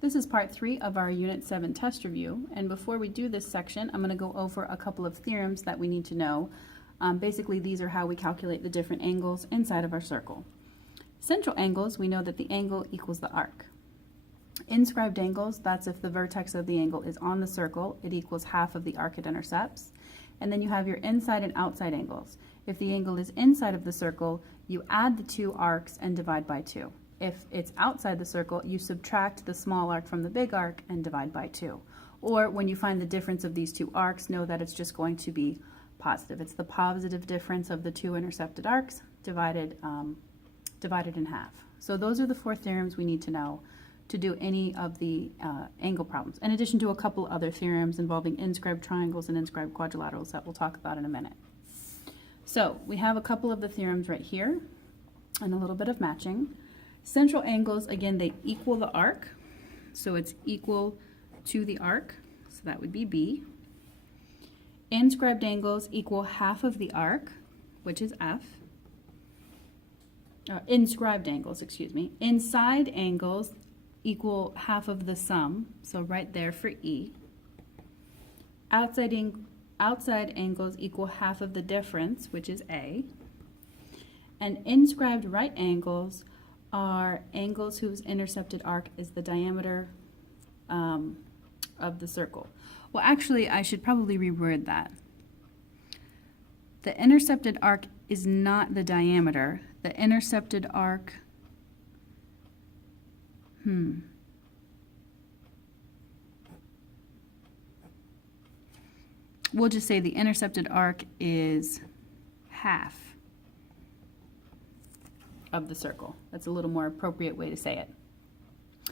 This is part 3 of our Unit 7 test review, and before we do this section, I'm going to go over a couple of theorems that we need to know. Basically, these are how we calculate the different angles inside of our circle. Central angles, we know that the angle equals the arc. Inscribed angles, that's if the vertex of the angle is on the circle, it equals half of the arc it intercepts. And then you have your inside and outside angles. If the angle is inside of the circle, you add the two arcs and divide by 2. If it's outside the circle, you subtract the small arc from the big arc and divide by 2. Or when you find the difference of these two arcs, know that it's just going to be positive. It's the positive difference of the two intercepted arcs divided in half. So those are the 4 theorems we need to know to do any of the angle problems, in addition to a couple other theorems involving inscribed triangles and inscribed quadrilaterals that we'll talk about in a minute. So we have a couple of the theorems right here and a little bit of matching. Central angles, again, they equal the arc, so it's equal to the arc, so that would be B. Inscribed angles equal half of the arc, which is F. Inscribed angles, excuse me. Inside angles equal half of the sum, so right there for E. Outside angles equal half of the difference, which is A. And inscribed right angles are angles whose intercepted arc is the diameter of the circle. Well, actually, I should probably reword that. The intercepted arc is not the diameter. The intercepted arc, we'll just say the intercepted arc is half of the circle. That's a little more appropriate way to say it.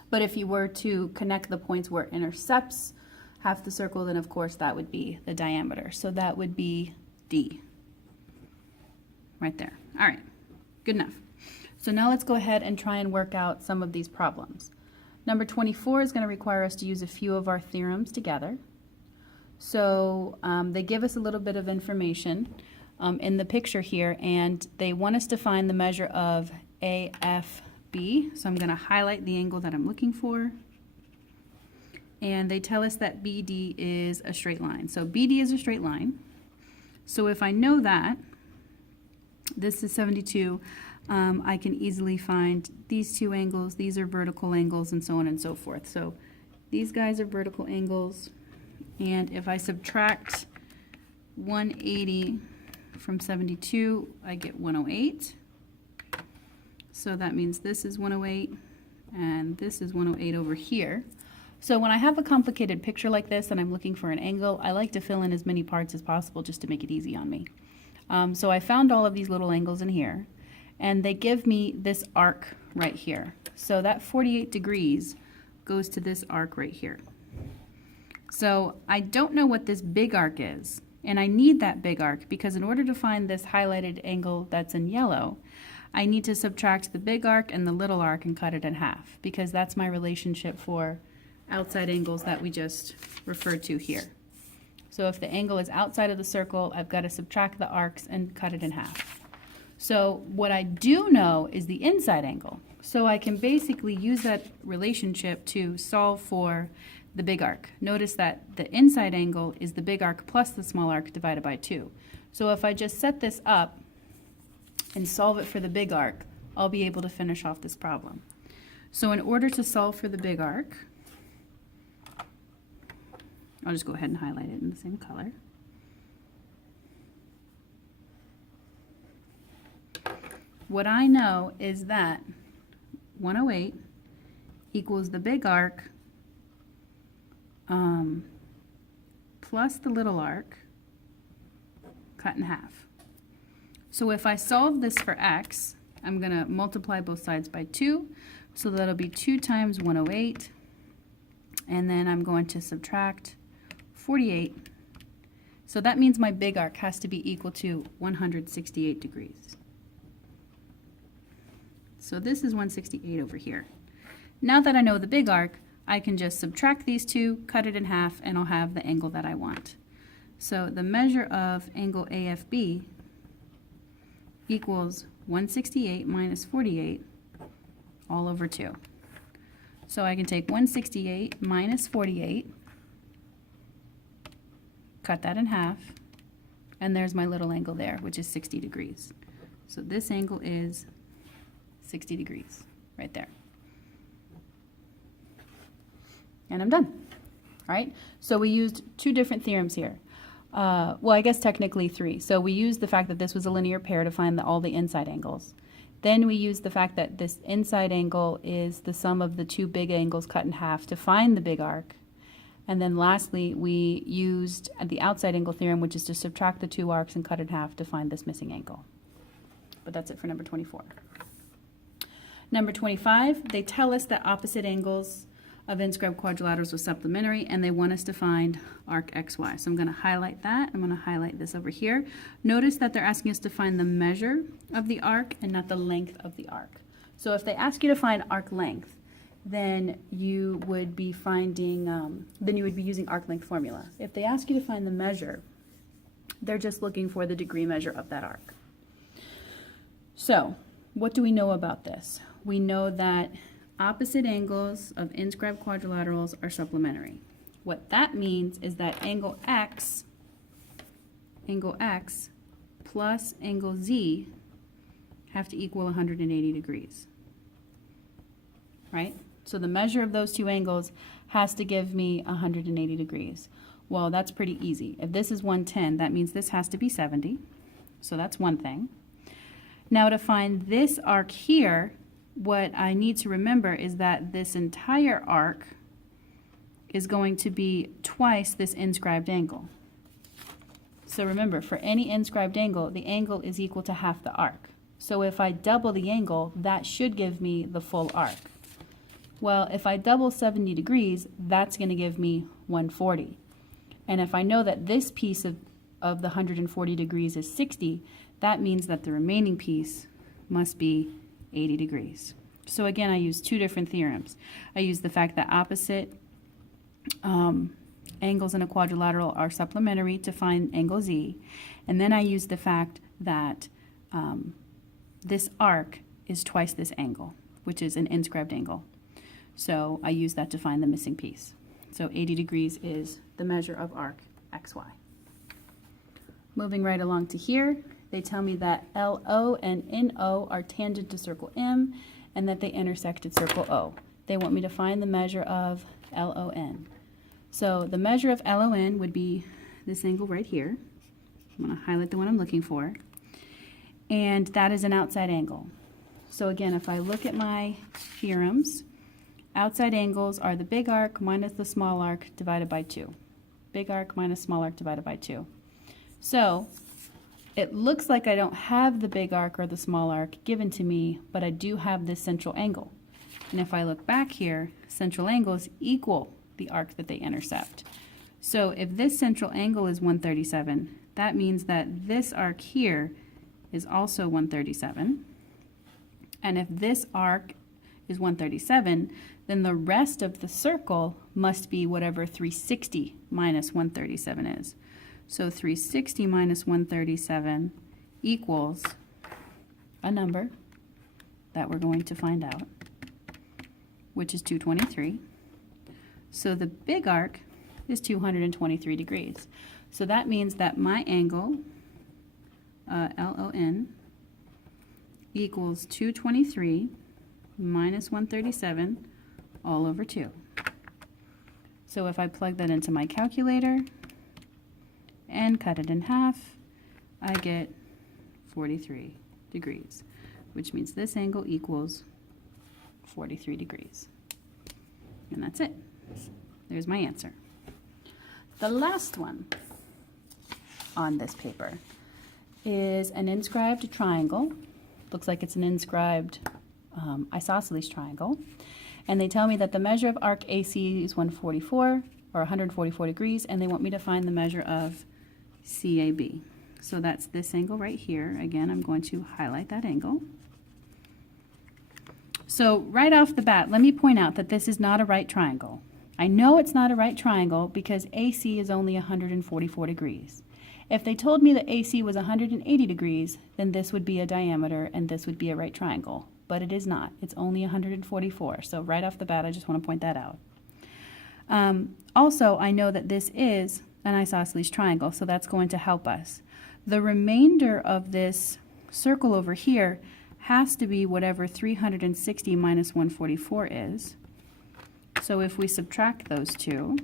But if you were to connect the points where it intercepts half the circle, then of course that would be the diameter. So that would be D. Right there. All right, good enough. So now let's go ahead and try and work out some of these problems. Number 24 is going to require us to use a few of our theorems together. So they give us a little bit of information in the picture here, and they want us to find the measure of AFB. So I'm going to highlight the angle that I'm looking for. And they tell us that BD is a straight line. So BD is a straight line. So if I know that, this is 72, I can easily find these two angles. These are vertical angles and so on and so forth. So these guys are vertical angles. And if I subtract 180 from 72, I get 108. So that means this is 108 and this is 108 over here. So when I have a complicated picture like this and I'm looking for an angle, I like to fill in as many parts as possible just to make it easy on me. So I found all of these little angles in here, and they give me this arc right here. So that 48 degrees goes to this arc right here. So I don't know what this big arc is, and I need that big arc because in order to find this highlighted angle that's in yellow, I need to subtract the big arc and the little arc and cut it in half, because that's my relationship for outside angles that we just referred to here. So if the angle is outside of the circle, I've got to subtract the arcs and cut it in half. So what I do know is the inside angle. So I can basically use that relationship to solve for the big arc. Notice that the inside angle is the big arc plus the small arc divided by 2. So if I just set this up and solve it for the big arc, I'll be able to finish off this problem. So in order to solve for the big arc, I'll just go ahead and highlight it in the same color. What I know is that 108 equals the big arc plus the little arc cut in half. So if I solve this for x, I'm going to multiply both sides by 2, so that'll be 2 times 108, and then I'm going to subtract 48. So that means my big arc has to be equal to 168 degrees. So this is 168 over here. Now that I know the big arc, I can just subtract these two, cut it in half, and I'll have the angle that I want. So the measure of angle AFB equals 168 minus 48 all over 2. So I can take 168 minus 48, cut that in half, and there's my little angle there, which is 60 degrees. So this angle is 60 degrees right there. And I'm done. All right, so we used two different theorems here. Well, I guess technically three. So we used the fact that this was a linear pair to find all the inside angles. Then we used the fact that this inside angle is the sum of the two big angles cut in half to find the big arc. And then lastly, we used the outside angle theorem, which is to subtract the two arcs and cut in half to find this missing angle. But that's it for number 24. Number 25, they tell us that opposite angles of inscribed quadrilaterals were supplementary, and they want us to find arc xy. So I'm going to highlight that. I'm going to highlight this over here. Notice that they're asking us to find the measure of the arc and not the length of the arc. So if they ask you to find arc length, then you would be finding, then you would be using arc length formula. If they ask you to find the measure, they're just looking for the degree measure of that arc. So what do we know about this? We know that opposite angles of inscribed quadrilaterals are supplementary. What that means is that angle X plus angle Z have to equal 180 degrees, right? So the measure of those two angles has to give me 180 degrees. Well, that's pretty easy. If this is 110, that means this has to be 70. So that's one thing. Now to find this arc here, what I need to remember is that this entire arc is going to be twice this inscribed angle. So remember, for any inscribed angle, the angle is equal to half the arc. So if I double the angle, that should give me the full arc. Well, if I double 70 degrees, that's going to give me 140. And if I know that this piece of the 140 degrees is 60, that means that the remaining piece must be 80 degrees. So again, I use two different theorems. I use the fact that opposite angles in a quadrilateral are supplementary to find angle Z, and then I use the fact that this arc is twice this angle, which is an inscribed angle. So I use that to find the missing piece. So 80 degrees is the measure of arc XY. Moving right along to here, they tell me that LO and NO are tangent to circle M and that they intersect at circle O. They want me to find the measure of LON. So the measure of LON would be this angle right here. I'm going to highlight the one I'm looking for. And that is an outside angle. So again, if I look at my theorems, outside angles are the big arc minus the small arc divided by 2. Big arc minus small arc divided by 2. So it looks like I don't have the big arc or the small arc given to me, but I do have this central angle. And if I look back here, central angles equal the arc that they intercept. So if this central angle is 137, that means that this arc here is also 137. And if this arc is 137, then the rest of the circle must be whatever 360 minus 137 is. So 360 minus 137 equals a number that we're going to find out, which is 223. So the big arc is 223 degrees. So that means that my angle, LON, equals 223 minus 137 all over 2. So if I plug that into my calculator and cut it in half, I get 43 degrees, which means this angle equals 43 degrees. And that's it. There's my answer. The last one on this paper is an inscribed triangle. Looks like it's an inscribed isosceles triangle. And they tell me that the measure of arc AC is 144 or 144 degrees, and they want me to find the measure of CAB. So that's this angle right here. Again, I'm going to highlight that angle. So right off the bat, let me point out that this is not a right triangle. I know it's not a right triangle because AC is only 144 degrees. If they told me that AC was 180 degrees, then this would be a diameter and this would be a right triangle. but it is not. It's only 144. So right off the bat, I just want to point that out. Also, I know that this is an isosceles triangle, so that's going to help us. The remainder of this circle over here has to be whatever 360 minus 144 is. So if we subtract those two,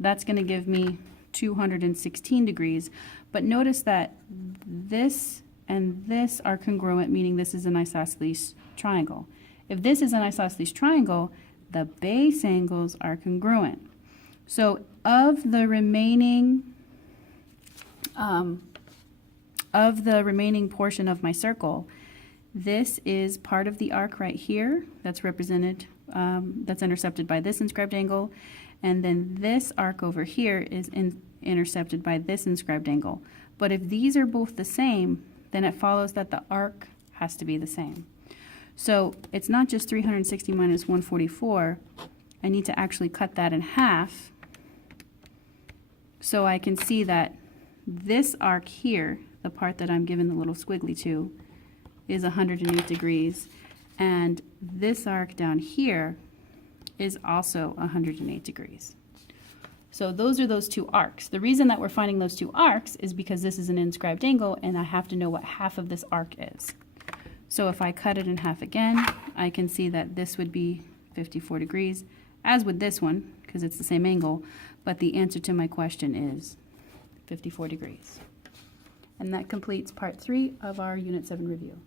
that's going to give me 216 degrees. But notice that this and this are congruent, meaning this is an isosceles triangle. If this is an isosceles triangle, the base angles are congruent. So of the remaining portion of my circle, this is part of the arc right here that's represented, that's intercepted by this inscribed angle, and then this arc over here is intercepted by this inscribed angle. But if these are both the same, then it follows that the arc has to be the same. So it's not just 360 minus 144. I need to actually cut that in half so I can see that this arc here, the part that I'm given the little squiggly to, is 108 degrees, and this arc down here is also 108 degrees. So those are those two arcs. The reason that we're finding those two arcs is because this is an inscribed angle, and I have to know what half of this arc is. So if I cut it in half again, I can see that this would be 54 degrees, as would this one, because it's the same angle, but the answer to my question is 54 degrees. And that completes part 3 of our Unit 7 review.